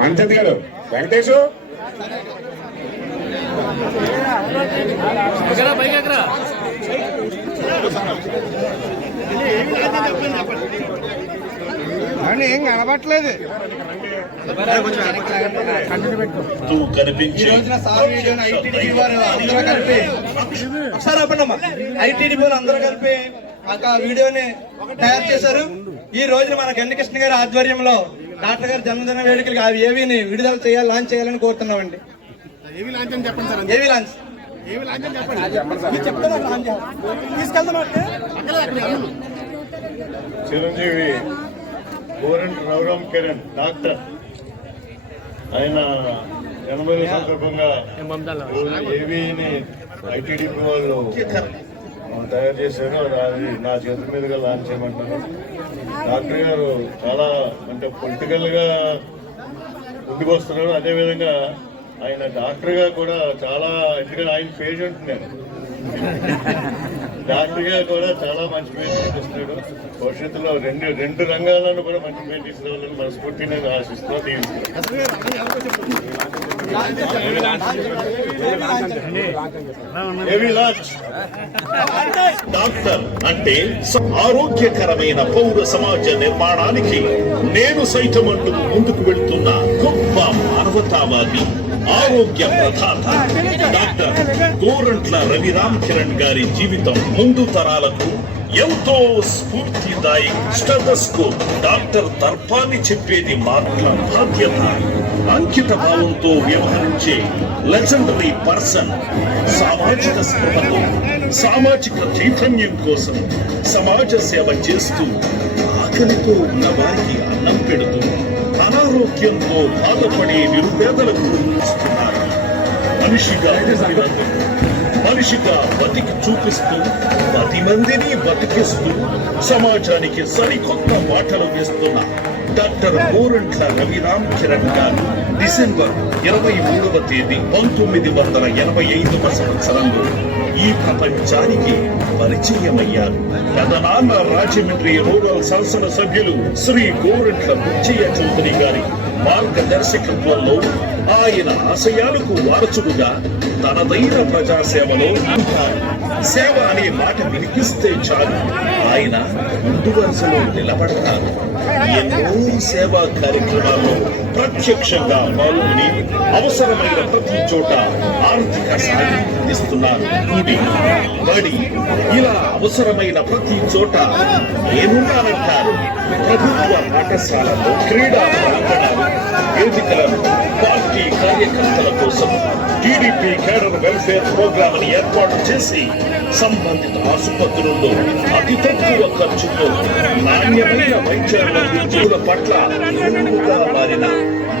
మంచంది గారు వెంకటేశు ఏం కనబట్టలేదు. ఐటీడీ వాళ్ళు అందరూ కలిపి ఆ వీడియోని తయారు చేశారు. ఈ రోజున మన గండికృష్ణ గారి ఆధ్వర్యంలో డాక్టర్ గారి జన్మదిన వేడుకలకి ఆ ఏవీని విడుదల చేయాలి, లాంచ్ చేయాలని కోరుతున్నామండి. చిరంజీవి గోరంట్ రఘురామ్ కిరణ్ డాక్టర్ ఆయన జన్మదిన సందర్భంగా ఏవీని ఐటీడీపీ వాళ్ళు తయారు చేశారు. అది నా చేతుల మీదుగా లాంచ్ చేయమంటారు. డాక్టర్ గారు చాలా అంటే పొలిటికల్ గా ముందుకు వస్తున్నారు. అదేవిధంగా ఆయన డాక్టర్ గా కూడా చాలా, ఎందుకంటే ఆయన పేషెంట్ నేను డాక్టర్ గా కూడా చాలా మంచి పేరు చూపిస్తున్నాడు. భవిష్యత్తులో రెండు రంగాలను కూడా మంచి పేరు తీసుకురావాలని మనస్ఫూర్తి నేను ఆశిస్తూ డాక్టర్ అంటే ఆరోగ్యకరమైన పౌర సమాజ నిర్మాణానికి నేను సైతం అంటూ ముందుకు వెళ్తున్న గొప్ప మానవతావాది, ఆరోగ్య ప్రదాత డాక్టర్ గోరంట్ల రవిరామ్ కిరణ్ గారి జీవితం ముందు తరాలకు ఎంతో స్ఫూర్తిదాయక. స్టెథోస్కోప్ డాక్టర్ తర్పాన్ని చెప్పేది మాటల బాధ్యత, అంకిత భావంతో వ్యవహరించే లెజెండరీ పర్సన్. సామాజిక స్పృహతో, సామాజిక చైతన్యం కోసం సమాజ సేవ చేస్తూ, ఆకలితో ఉన్న వారికి అన్నం పెడుతూ, అనారోగ్యంతో బాధపడే నిరుపేదలకు ఇస్తున్నారు. మనిషిగా బతికి చూపిస్తూ, 10 మందిని బతికిస్తూ, సమాజానికి సరికొత్త మాటలు వేస్తున్న డాక్టర్ గోరంట్ల రవిరామ్ కిరణ్ గారు డిసెంబర్ 23వ తేదీ 1985వ సంవత్సరంలో ఈ ప్రపంచానికి పరిచయమయ్యారు. పెదనాన్న రాజమండ్రి రూరల్ శాసన సభ్యులు శ్రీ గోరంట్ల బుచ్చయ్య చౌదరి గారి మార్గదర్శకత్వంలో ఆయన ఆశయాలకు వారసుడుగా తనదైన ప్రజాసేవలో సేవ అనే మాట వినిపిస్తే చాలు ఆయన ముందు వరుసలో నిలబడతారు. ఎన్నో సేవా కార్యక్రమాల్లో ప్రత్యక్షంగా పాల్గొని అవసరమైన ప్రతి చోట ఆర్థిక సాయం అందిస్తున్నారు. గుడి, బడి, ఇలా అవసరమైన ప్రతి చోట ఏమున్నారంటారు. ప్రభుత్వ పాఠశాలలో క్రీడా ప్రాంగణాలు, వేదికలను పార్టీ కార్యకర్తల కోసం టీడీపీ కేడర్ వెల్ఫేర్ ప్రోగ్రామ్ ని ఏర్పాటు చేసి సంబంధిత ఆసుపత్రుల్లో అతి తక్కువ ఖర్చుతో నాణ్యమైన వైద్యాల విద్యుల పట్ల ఎరువుగా మారిన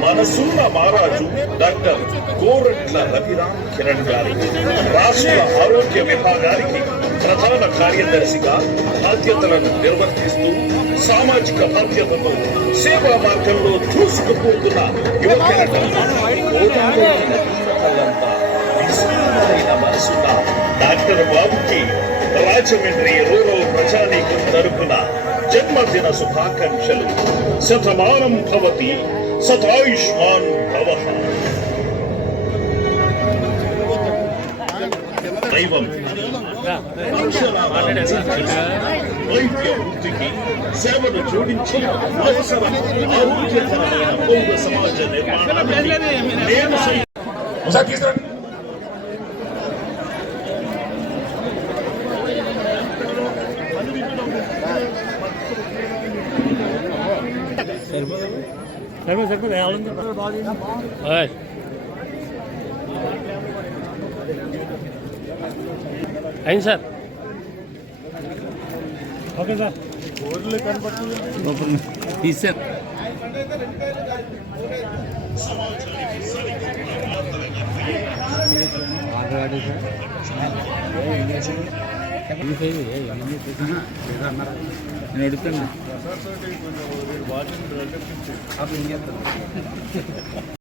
మనసున్న మహారాజు డాక్టర్ గోరంట్ల రవిరామ్ కిరణ్ గారి రాష్ట్ర ఆరోగ్య విభాగానికి ప్రధాన కార్యదర్శిగా బాధ్యతలను నిర్వర్తిస్తూ సామాజిక బాధ్యతతో సేవా మార్గంలో చూసుకుపోతున్న మనసున్న డాక్టర్ బాబుకి రాజమండ్రి రూరల్ ప్రజానీకం తరపున జన్మదిన శుభాకాంక్షలు. శతమానం భవతి, శతాయుష్మాన్ భవః. దైవం వైద్య వృత్తికి సేవను జోడించి అవసరం ఆరోగ్యకరమైన పౌర సమాజ నిర్మాణానికి నేను అయింది సార్. Okay sir. తీసారు. నేను అడుగుతాను.